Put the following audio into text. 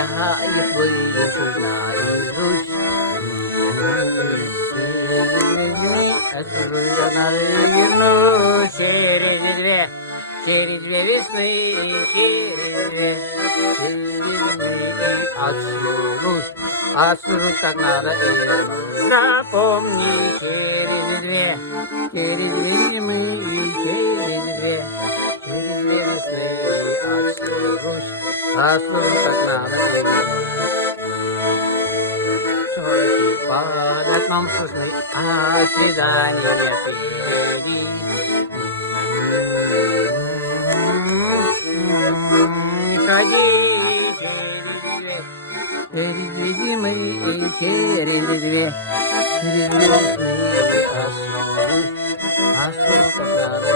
я их выше знаю, Русь. Через две весны, отсюда как надо, запомни, через две зимы и через две весны, отсюда как надо, под окном сосны, а свидания впереди. Ходи через две зимы и через две весны, а снова как надо.